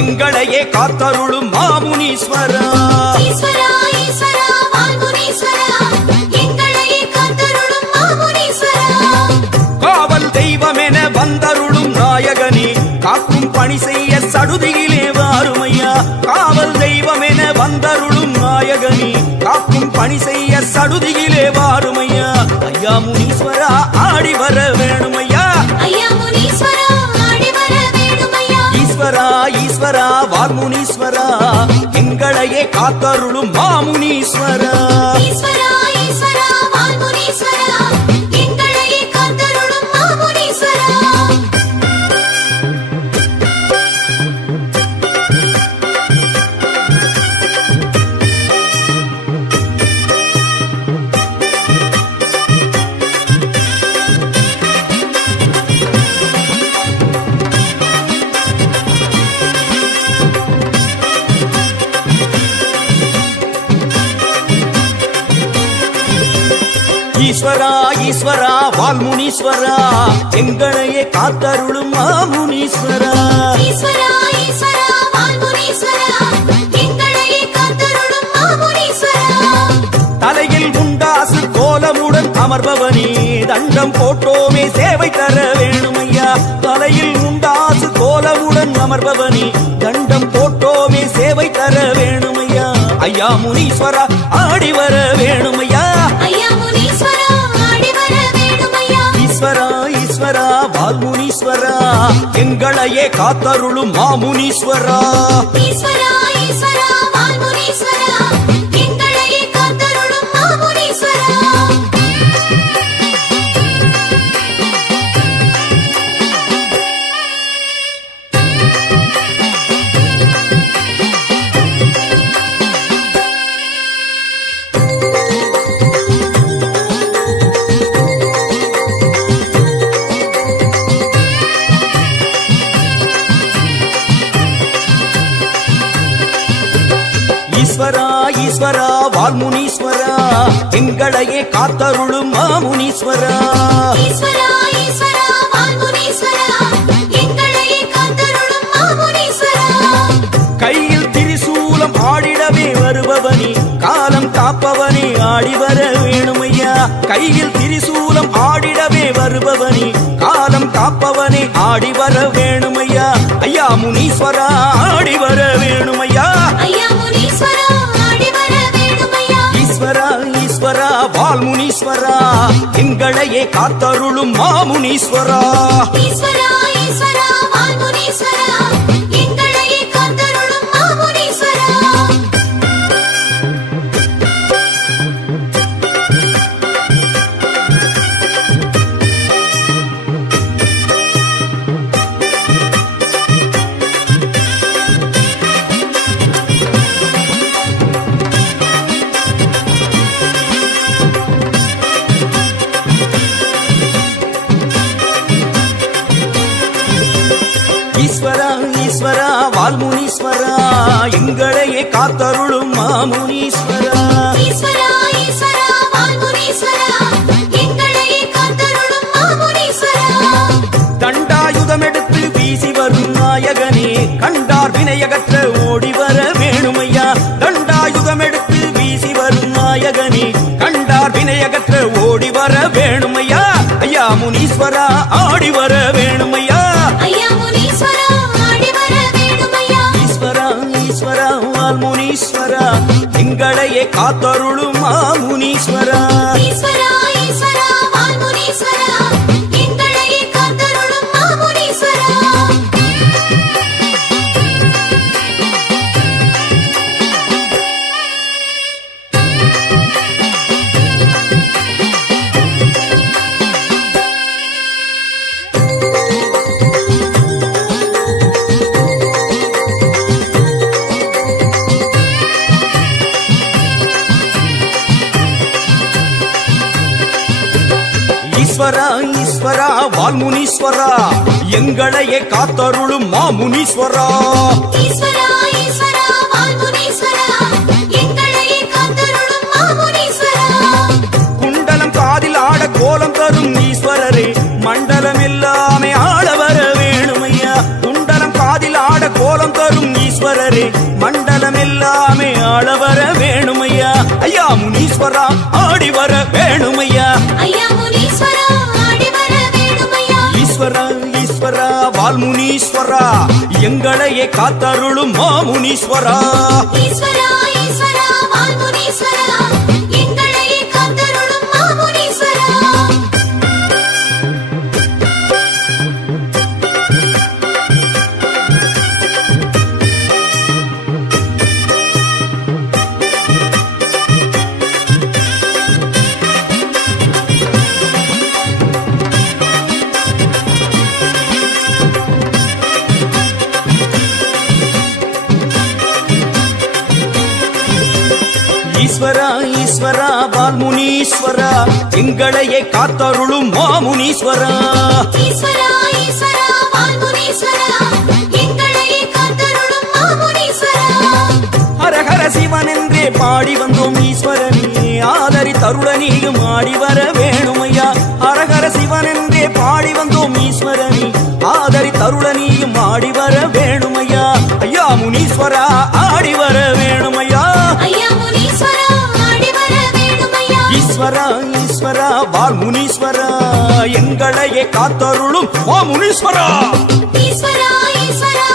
எங்களையே காத்தருளும் மாமுனீஸ்வரா ஈஸ்வரா ஈஸ்வரா வால்முனீஸ்வரா எங்களையே காத்தருளும் மாமுனீஸ்வரா காவல் தெய்வமென வந்தருளும் நாயகனே காக்கும் பணி செய்ய சடுதியிலே வாருமையா காவல் தெய்வமென வந்தருளும் நாயகனே காக்கும் பணி செய்ய சடுதியிலே வாருமையா ஐயா முனீஸ்வரா ஆடி வர வேணுமையா ஐயா முனீஸ்வரா ஆடி வர வேணுமையா ஈஸ்வரா ஈஸ்வரா வால்முனீஸ்வரா எங்களையே காத்தருளும் மாமுனீஸ்வரா ஈஸ்வரா ஈஸ்வரா வால்முனீஸ்வரா எங்களையே காத்தருளும் மாமுனீஸ்வரா ஈஸ்வரா ஈஸ்வரா வால்முனீஸ்வரா எங்களையே காத்தருளும் மாமுனீஸ்வரா ஈஸ்வரா ஈஸ்வரா வால்முனீஸ்வரா எங்களையே காத்தருளும் மாமுனீஸ்வரா தலையில் உண்டாசு கோலமுடன் அமர்பவனே தண்டம் போட்டோமே சேவை தர வேணுமையா தலையில் உண்டாசு கோலமுடன் அமர்பவனே தண்டம் போட்டோமே சேவை தர வேணுமையா ஐயா முனீஸ்வரா ஆடி வர வேணுமையா ஐயா முனீஸ்வரா ஆடி வர வேணுமையா ஈஸ்வரா ஈஸ்வரா வால்முனீஸ்வரா எங்களையே காத்தருளும் மாமுனீஸ்வரா ஈஸ்வரா ஈஸ்வரா வால்முனீஸ்வரா எங்களையே காத்தருளும் மாமுனீஸ்வரா ஈஸ்வரா ஈஸ்வரா வால்முனீஸ்வரா எங்களையே காத்தருளும் மாமுனீஸ்வரா ஈஸ்வரா ஈஸ்வரா வால்முனீஸ்வரா எங்களையே காத்தருளும் மாமுனீஸ்வரா கையில் திரிசூலம் ஆடிடவே வருபவனே காலம் காப்பவனே ஆடி வர வேணுமையா கையில் திரிசூலம் ஆடிடவே வருபவனே காலம் காப்பவனே ஆடி வர வேணுமையா ஐயா முனீஸ்வரா ஆடி வர வேணுமையா ஐயா முனீஸ்வரா ஆடி வர வேணுமையா ஈஸ்வரா ஈஸ்வரா வால்முனீஸ்வரா எங்களையே காத்தருளும் மாமுனீஸ்வரா ஈஸ்வரா ஈஸ்வரா வால்முனீஸ்வரா எங்களையே காத்தருளும் மாமுனீஸ்வரா ஈஸ்வரா ஈஸ்வரா வால்முனீஸ்வரா எங்களையே காத்தருளும் மாமுனீஸ்வரா ஈஸ்வரா ஈஸ்வரா வால்முனீஸ்வரா எங்களையே காத்தருளும் மாமுனீஸ்வரா தண்டாயுதம் எடுத்து வீசி வரும் நாயகனே கண்டார் வினையகற்ற ஓடி வர வேணுமையா தண்டாயுதம் எடுத்து வீசி வரும் நாயகனே கண்டார் வினையகற்ற ஓடி வர வேணுமையா ஐயா முனீஸ்வரா ஆடி வர வேணுமையா ஐயா முனீஸ்வரா ஆடி வர வேணுமையா ஈஸ்வரா ஈஸ்வரா வால்முனீஸ்வரா எங்களையே காத்தருளும் மாமுனீஸ்வரா ஈஸ்வரா ஈஸ்வரா வால்முனீஸ்வரா எங்களையே காத்தருளும் மாமுனீஸ்வரா ஈஸ்வரா ஈஸ்வரா வால்முனீஸ்வரா எங்களையே காத்தருளும் மாமுனீஸ்வரா ஈஸ்வரா ஈஸ்வரா வால்முனீஸ்வரா எங்களையே காத்தருளும் மாமுனீஸ்வரா குண்டலம் காதில் ஆட கோலம் தரும் ஈஸ்வரரே மண்டலம் எல்லாமே ஆட வர வேணுமையா குண்டலம் காதில் ஆட கோலம் வரம் தரும் ஈஸ்வரரே மண்டலம் எல்லாமே ஆள வர வேணுமையா ஐயா முனீஸ்வரா ஆடி வர வேணுமையா ஐயா முனீஸ்வரா ஆடி வர வேணுமையா ஈஸ்வரா ஈஸ்வரா வால்முனீஸ்வரா எங்களையே காத்தருளும் மாமுனீஸ்வரா ஈஸ்வரா ஈஸ்வரா வால்முனீஸ்வரா எங்களையே காத்தருளும் மாமுனீஸ்வரா ஈஸ்வரா ஈஸ்வரா வால்முனீஸ்வரா எங்களையே காத்தருளும் மாமுனீஸ்வரா ஈஸ்வரா ஈஸ்வரா வால்முனீஸ்வரா எங்களையே காத்தருளும் மாமுனீஸ்வரா ஹரஹர சிவன் என்றே பாடி வந்தோம் ஈஸ்வரனே ஆதரி தருளனியும் ஆடி வர வேணுமையா ஹரஹர சிவன் என்றே பாடி வந்தோம் ஈஸ்வரனே ஆதரி தருளனியும் ஆடி வர வேணுமையா ஐயா முனீஸ்வரா ஆடி வர வேணுமையா ஐயா முனீஸ்வரா ஆடி வர வேணுமையா ஈஸ்வரா ஈஸ்வரா வால்முனீஸ்வரா எங்களையே காத்தருளும் மாமுனீஸ்வரா ஈஸ்வரா ஈஸ்வரா